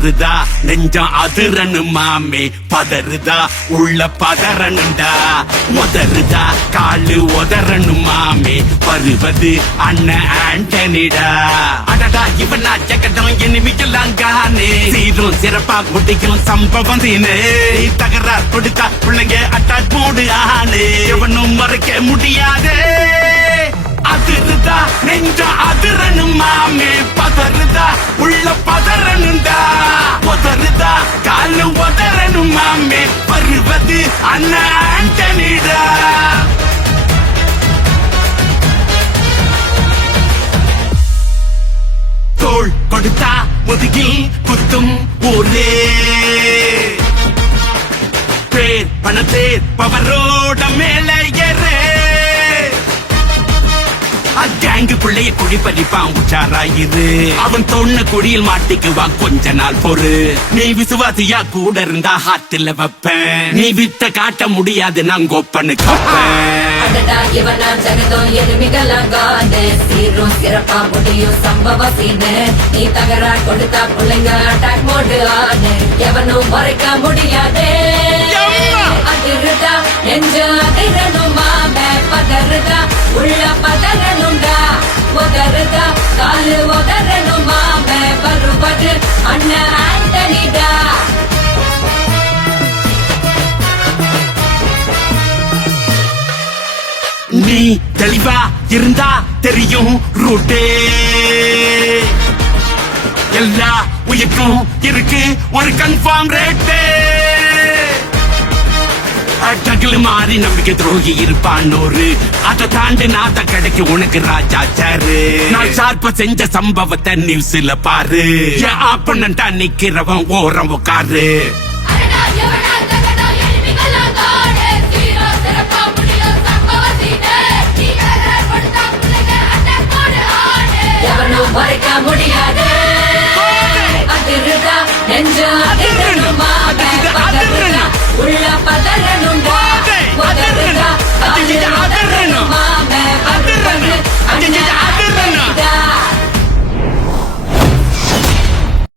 அதிருதா நெஞ்சம் அதிரனு மாமே பதறுதா உள்ள பதறனுண்டா முதருதா காலு உதறனு மாமே வருவது அண்ணன் ஆண்டனிடா அடடா இவனா ஜகடம் எனிமிக்கலாங்கானே சீரும் சிறப்பா குட்டிக்கும் சம்பவம் தீனே தகராறு கொடுத்தா பிள்ளைங்க அட்டாக் போடு ஆனே எவனும் மறைக்க முடியாதே அதிருதா நெஞ்ச அதிரனு மாமே பதறுதா உள்ள பதறனுண்டா உதறுதா காலு உதறனு மாமே வருவது அண்ணன் ஆண்டனிடா தோள் கொடுத்தா முதுகில் குத்தும் ஊரே பேர் பணத்தேர் பவரோட மேல ஏறே கேங்கு பிள்ளைய குடி பறிப்பான் உச்சாராயிரு அவன் தொன்ன குடியில் மாட்டிக்குவான் கொஞ்ச நாள் பொறு நீ விசுவாசியா கூட இருந்தா ஹாத்துல வைப்பேன் நீ வித்த காட்ட முடியாது நான் கொப்பனு கப்பேன் சீரும் சிறப்பா முடியும் சம்பவ சீனு நீ தகரா கொடுத்தா பிள்ளைங்க அட்டாக் மோடு ஆனு எவனும் மறைக்க முடியாதே அதிருதா நெஞ்சு அதிரணும் மாமே பதறுதா உள்ள பதறனுண்டா உதறுதா காலு உதறணும் மாமே வருவது அண்ணன் ஆண்டனிடா நீ தெளிவா இருந்தா தெரியும் ரூட்டே எல்லா உயிர்க்கும் இருக்கு ஒரு கன்ஃபார்ம் ரேட்டே அட்டகில் மாறி நம்பிக்கை துரோகி இருப்பான் ஒரு அதை தாண்டி நாத்த கிடைக்கு உனக்கு ராஜா சாரு நான் ஷார்ப்ப செஞ்ச சம்பவத்தை நியூஸ்ல பாரு என் ஆப்பனண்டா நிக்கிறவன் ஓரம் உட்காரு எவனும் மறைக்க முடியாது அதிருதா நெஞ்சு அதிரணும் மாமே பதறுதா உள்ள பதறனுண்டா உதறுதா காலு உதறணும் மாமே வருவது அண்ணன்